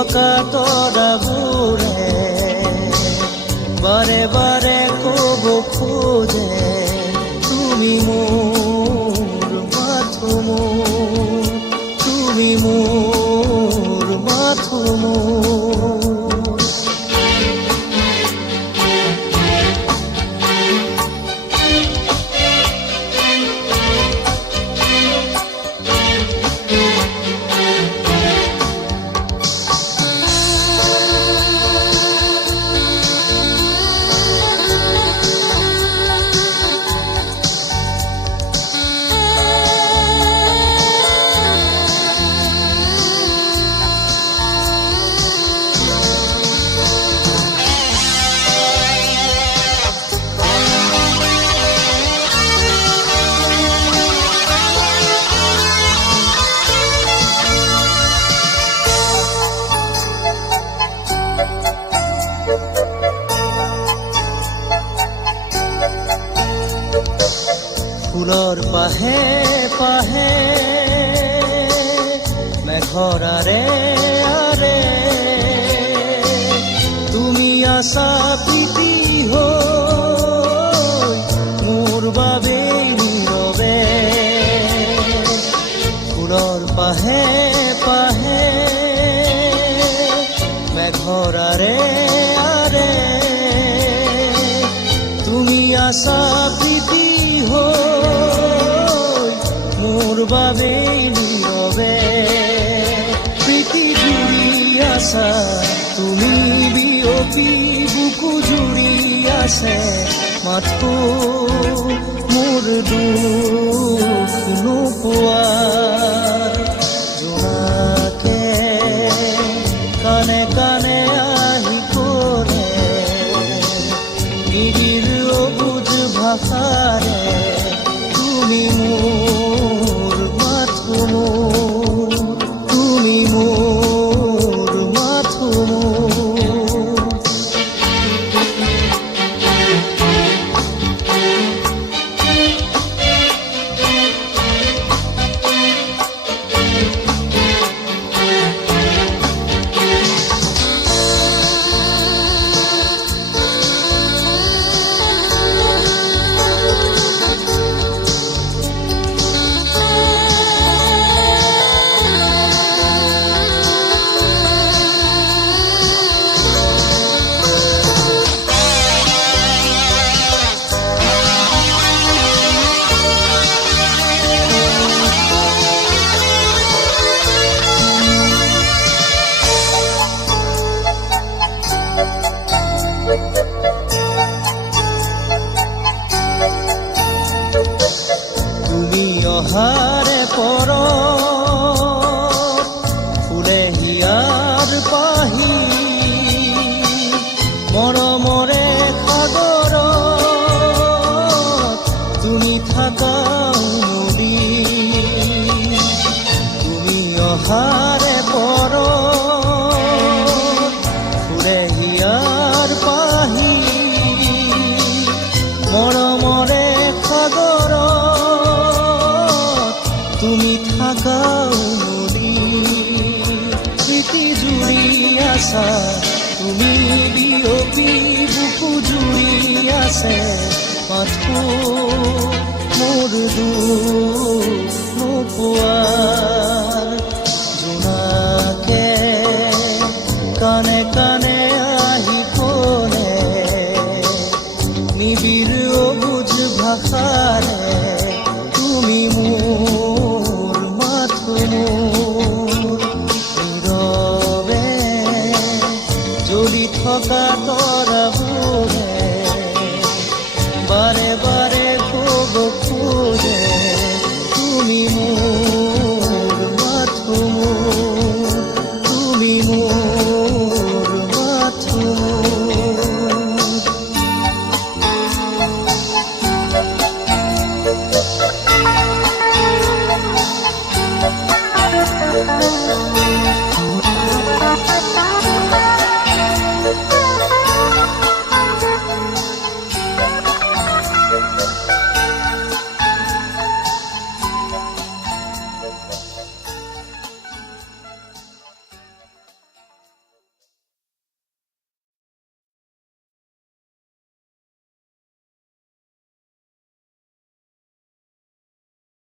থকা তৰাবোৰে বাৰে বাৰে ক'ব খোজে তুমি মোৰ মাথো মোৰ, তুমি মোৰ মাথো মোৰ। ফুলৰ পাহে পাহে মেঘৰ আৰে আৰে তুমি আছা প্ৰীতি হৈ মোৰ বাবেই নীৰৱে। ফুলৰ পাহে পাহে মেঘৰ আৰে আৰে তুমি আছা প্ৰীতি হৈ মোৰ বাবেই নীৰৱে। প্ৰীতি জুৰি আছা তুমি বিয়পি বুকু জুৰি আছে মাথো মোৰ দুখ নোপোৱাৰ জোনাকে কাণে কাণে আহি কৰে নিৰিৰ অবুজ ভাষাৰে তুমি মোৰ মাথো মোৰ, তুমি মোৰ মাথো মোৰ। তুমি অহাৰে পৰত ফুলে হিয়াৰ পাহি মৰমৰে সাগৰত তুমি থাকা নদী। তুমি অহাৰে পৰত ফুলে হিয়াৰ পাহি মৰমৰে সাগৰত তুমি থাকাও নদী। প্ৰীতি জুৰি আছা তুমি বিয়পি বুকু জুৰি আছে মাথো